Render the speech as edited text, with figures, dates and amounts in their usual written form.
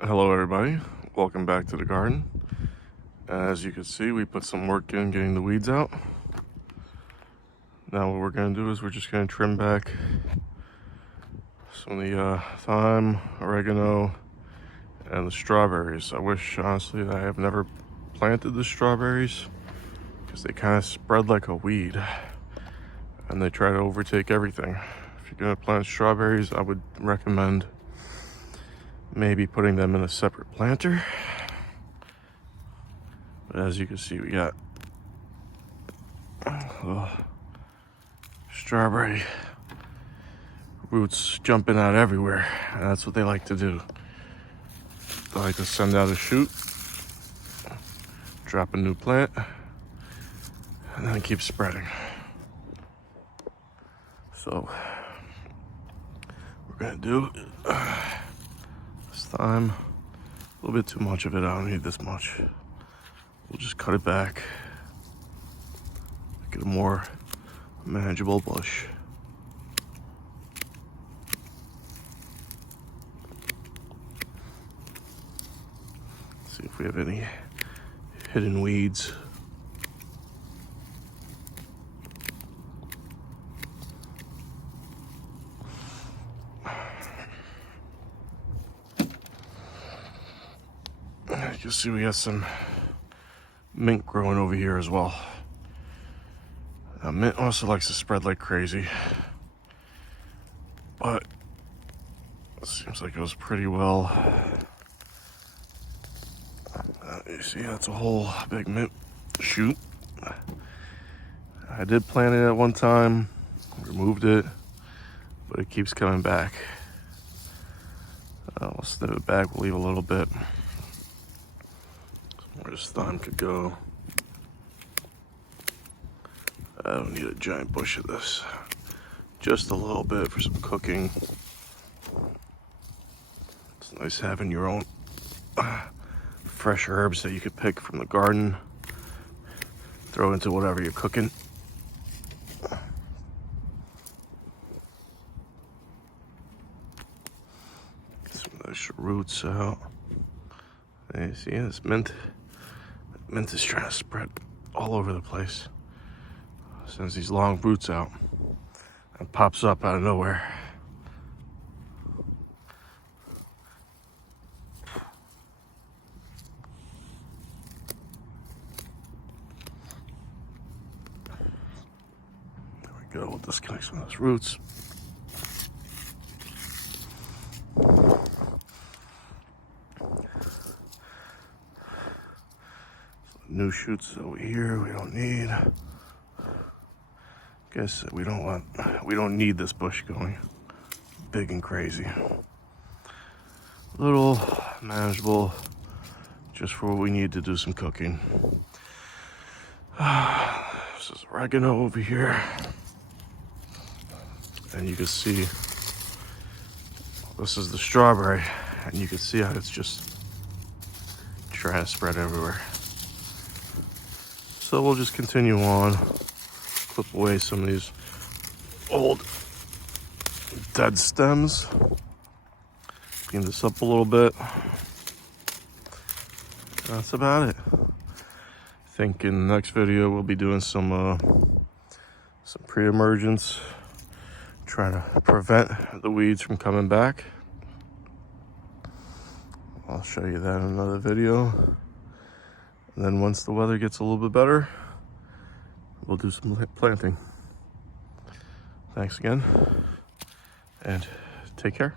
Hello everybody, welcome back to the garden. As you can see, we put some work in getting the weeds out. Now what we're going to do is we're just going to trim back some of the thyme, oregano, and the strawberries. I wish honestly that I have never planted the strawberries because they kind of spread like a weed and they try to overtake everything. If you're going to plant strawberries, I would recommend maybe putting them in a separate planter. But as you can see, we got strawberry roots jumping out everywhere, and that's what they like to do. They like to send out a shoot, drop a new plant, and then keep spreading. So what we're gonna do this time, a little bit too much of it. I don't need this much. We'll just cut it back, make it a more manageable bush. See if we have any hidden weeds. You can see we got some mint growing over here as well. Mint also likes to spread like crazy, but it seems like it was pretty well. You see, that's a whole big mint shoot. I did plant it at one time, removed it, but it keeps coming back. We'll snip it back, we'll leave a little bit. Where this thyme could go. I don't need a giant bush of this. Just a little bit for some cooking. It's nice having your own fresh herbs that you could pick from the garden. Throw into whatever you're cooking. Some nice roots out. And you see this mint. Mint is trying to spread all over the place. Sends these long roots out and pops up out of nowhere. There we go. We'll disconnect some of those roots. New shoots over here we don't need. Guess we don't need this bush going big and crazy. Little manageable, just for what we need to do some cooking. This is oregano over here, and you can see this is the strawberry, and you can see how it's just trying to spread everywhere. So we'll just continue on, clip away some of these old dead stems, clean this up a little bit. That's about it. I think in the next video we'll be doing some pre-emergence, trying to prevent the weeds from coming back. I'll show you that in another video. And then once the weather gets a little bit better, we'll do some planting. Thanks again, and take care.